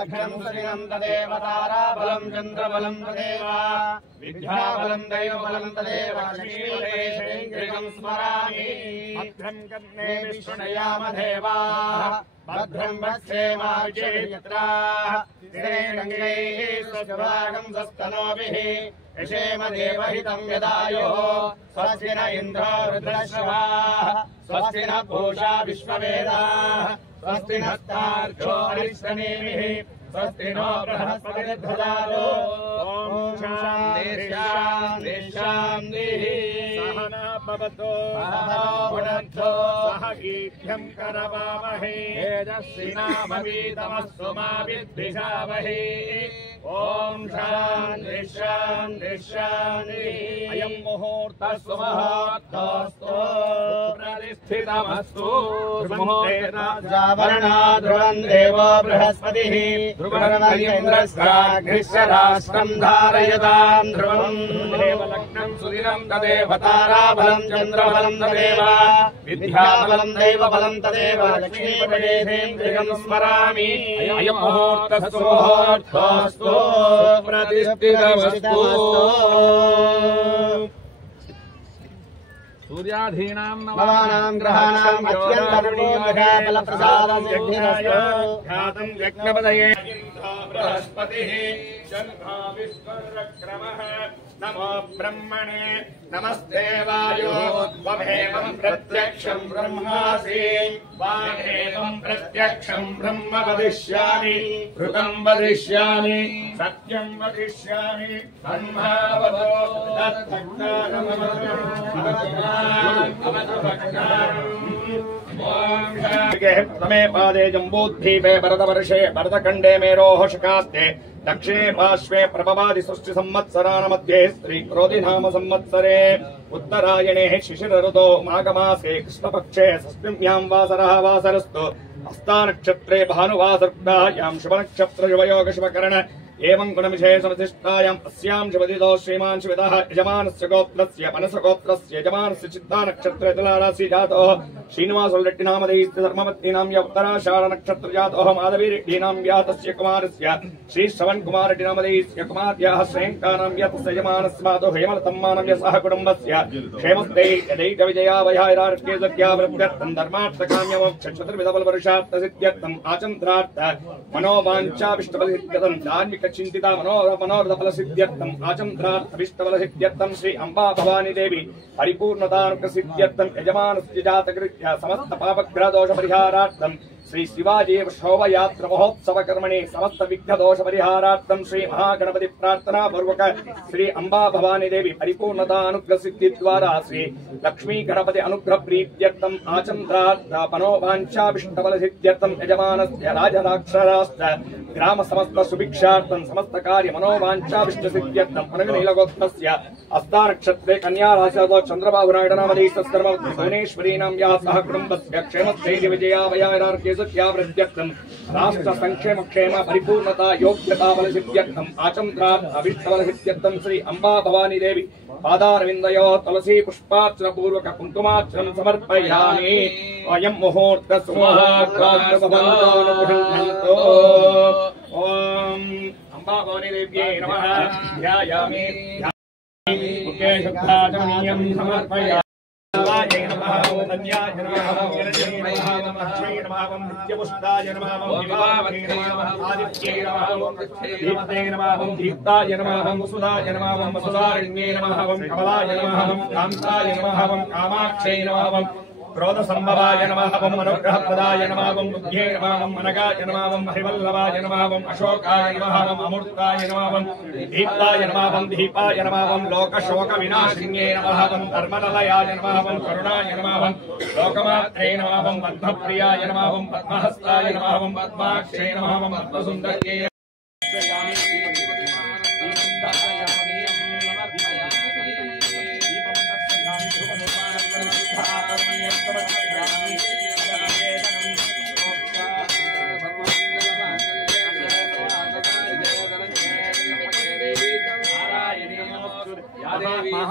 दक्षं सुदिनं तदेव ताराबलं चन्द्रबलं तदेव विद्याबलं दैवबलं तदेव लक्ष्मीदेशेन्द्रियं स्मरामि भद्रं कर्णे विष्णुयाम देवाः भद्रं वत्सेमाविचेयत्राः स्त्रीरङ्गैः स्वस्वागं स्वस्तनोभिः यशेम देवहितं यदायुः स्वस्ति न इन्द्रो रुद्रश्रवाः स्वस्ति न पूषा विश्ववेदाः स्वस्ति नस्तार्क्ष्यो अरिष्टनेमिः स्वस्ति नो बृहस्पतिर्दधातु ॐ शान्तिः शान्तिः शान्तिः सहना भवतु भुनक्तु सह वीर्यं करवावहै तेजस्विनामवीतमस्तु मा विद्विषावहै ॐ शान्तिः शान्तिः शान्तिः अयं मुहूर्तः सुमुहूर्तोऽस्तु प्रतिष्ठितमस्तु मुहूर्तेन ध्रुवं देवो बृहस्पतिः ध्रुवन्द्रस्राघ्रिश्चराष्ट्रं धारयतां ध्रुवं देवलग्नं सुदिनं तदेव ताराबलं चन्द्रबलं तदेव विद्याबलं दैवबलं तदेव लक्ष्मीपदेशेन्द्रियं स्मरामि अयं मुहूर्तः सुमुहूर्तोऽस्तु प्रतिष्ठितमस्तु सूर्याधीनां नवानां ग्रहाणाम् अत्यन्तरुणीयफलप्रसादं यज्ञरस्यातं यज्ञपदये बृहस्पतिः जन्मा विश्वक्रमः नमो ब्रह्मणे नमस्ते वायो त्वमेवं प्रत्यक्षं ब्रह्मासि वामेवं प्रत्यक्षं ब्रह्म वदिष्यामि ऋतं वदिष्यामि सत्यं वदिष्यामि ब्रह्मावतो तमे पादे जम्बूद्वीपे भरतवर्षे भरतखण्डे मेरोः शकास्ते दक्षिणे पार्श्वे प्रभवादि षष्टि संवत्सरान् मध्ये स्त्री क्रोधिनाम संवत्सरे उत्तरायणे शिशिर ऋतो माघमासे कृष्णपक्षे षष्ठ्यां वासरः वासरस्तु हस्तानक्षत्रे भानुवासर्गायां शुभनक्षत्र शुभयोग शुभकर्ण एवं गुणविशेषविशिष्टायाम् अस्यां शिवदितो श्रीमान् शिवदः यजमानस्य गोत्रस्य मनसगोत्रस्य यजमानस्य चित्तानक्षत्रे तुलाराशि जातोः श्रीनिवासरेड्डिनामधेयस्य धर्मवत्नीनां य उत्तराषाढनक्षत्र जातोः माधवीरेड्डीनां यातस्य कुमारस्य श्रीश्रवणकुमाररेड्डिनामधेयस्य कुमार्याः श्रेयङ्कानां यतस्य यजमानस्य मातुः हेमलतम्मानं यसः कुटुम्बस्य क्षेमस्थैः यदैकविजयावयारार्केसत्यावृत्त्यर्थं धर्मार्थकाम्यमोक्षचतुर्विधबलवर्षार्थसिद्ध्यर्थम् आचन्द्रार्थ मनोवाञ्छाविष्टबलसिद्ध्यर्थं धार्मिक चिंतिता मनोरथ फल सिद्ध्यर्थम आचंद्रार्थ अभिष्टबल सिद्ध्यर्थम श्री अंबा भवानी देवी परिपूर्णतानुग्रह सिद्ध्यर्थम यजमानस्य जातकृत्य समस्त पापग्रह दोष परिहारार्थम श्री शिवाजी शोभयात्रा महोत्सव कर्मणि समस्त विघ्न दोष परिहारार्थम श्री महागणपति प्रार्थना पूर्वक श्री अंबा भवानी देवी परिपूर्णता अनुग्रह सिद्धि द्वारा श्री लक्ष्मी गणपति अनुग्रह प्रीत्यर्थम आचंद्रार्थ मनोवांछाभिष्टबल सिद्ध्यर्थम यजमानस्य राजराक्षराश्च ग्राम समस्त सुभिक्षार्थम समस्त कार्य मनोवांछाभिष्ट सिद्ध्यर्थम अनगनीलगोत्रस्य हस्तानक्षत्रे कन्या राशितो चंद्रबाबु नायडु नामधेयस्य भुवनेश्वरीनां या सह कुटुम्बस्य क्षेमस्थैर्य विजयावयारार्केसत्यावृत्त्यर्थं राष्ट्र संक्षेम क्षेम परिपूर्णता योग्यता बल सिद्ध्यर्थम आचंद्रार्थ अभिष्टबल सिद्ध्यर्थम श्री अंबा भवानी देवी पादारविन्दयोः तुलसी पुष्पार्चन पूर्वक कुंकुमार्चनं समर्पयामि अयं मुहूर्तः सुमुहूर्तः ओम अंबा भवानी देव्यै नमः ध्यायामि मुखे शुद्धाचमनीयं समर्पयामि शिवाय नमः ओम धन्याय नमः ओम गिरजाय नमः ओम लक्ष्मी नमः ओम नित्यपुष्टाय नमः ओम विभावने नमः ओम आदित्ये नमः ओम दीप्ते नमः ओम दीप्ताय नमः ओम वसुधाय नमः ओम वसुधारण्ये नमः ओम कमलाय नमः ओम कान्ताय नमः ओम कामाक्षे नमः ओम क्रोध संभवाय नमः ओम अनुग्रहप्रदाय नमः ओम बुद्धये नमः ओम मनगाय नमः ओम हरिवल्लभाय नमः ओम अशोकाय नमः ओम अमृताय नमः ओम दीप्ताय नमः ओम दीपाय नमः ओम लोकशोक विनाशिन्ये नमः ओम धर्मलयाय नमः ओम करुणाय नमः ओम लोकमात्रे नमः ओम पद्मप्रियाय नमः ओम पद्महस्ताय नमः ओम पद्माक्षे नमः ओम पद्मसुन्दर्ये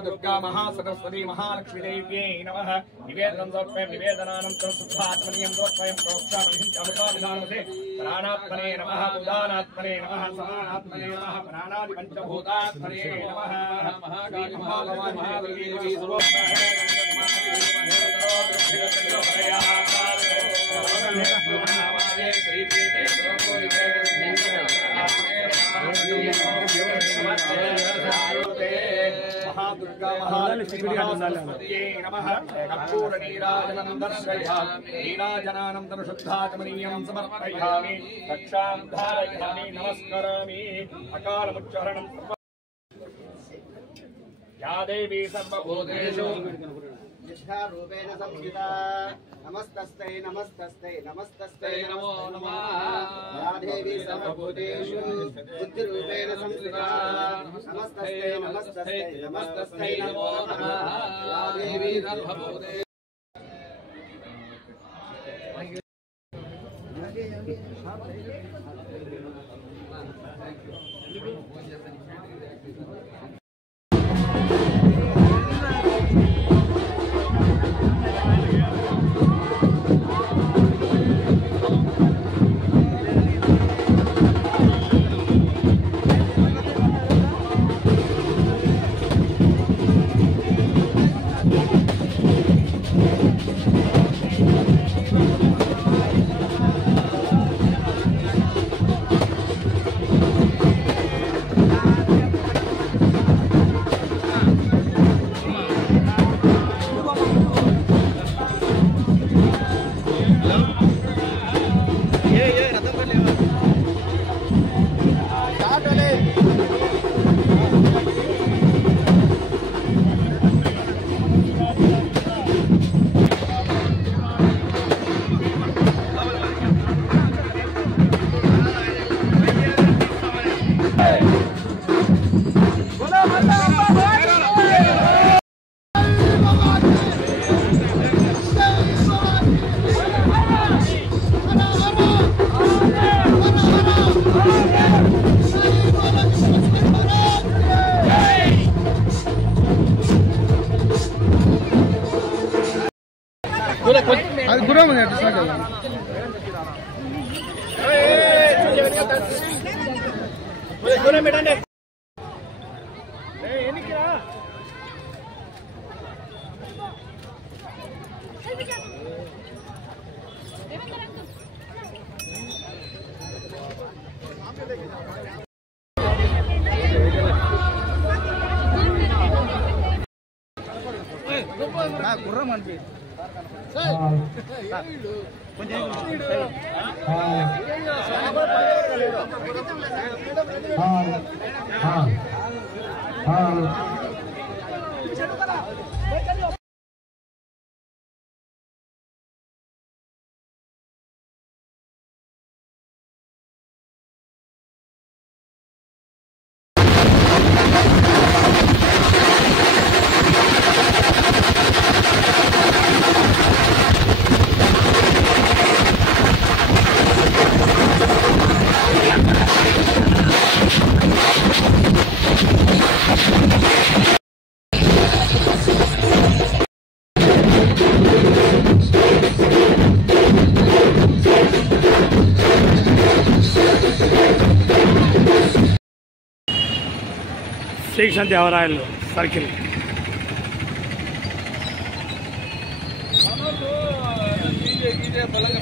महादुर्गा महासरस्वती महालक्ष्मी देव्यै नमः निवेदनं समर्पयामि निवेदनानन्तरं शुद्धात्मनीयं समर्पयामि प्रोक्षामहिं अमृताभिधानसे प्राणात्मने नमः उदानात्मने नमः समानात्मने नमः प्राणादि पंचभूतात्मने नमः महादेवी महादुर्गा महालक्ष्मी नमः कर्पूर नीराजनं दर्शयामि नीराजनानन्तरं शुद्धाचमनीयं समर्पयामि रक्षां धारयामि नमस्करामि अकालमुच्चारणं या देवी सर्वभूतेषु रूपेण संस्थिता नमस्तस्यै नमस्तस्यै नमस्तस्यै नमो नमः या देवी सर्वभूतेषु बुद्धिरूपेण संस्थिता नमस्तस्यै नमस्तस्यै नमस्तस्यै नमो नमः या देवी सर्वभूतेषु అది గురం ఉంది సార్ గురం పెట్టండి గుర్రం అంటే శ్రీ దేవరాయలు సర్కిల్ బలంగా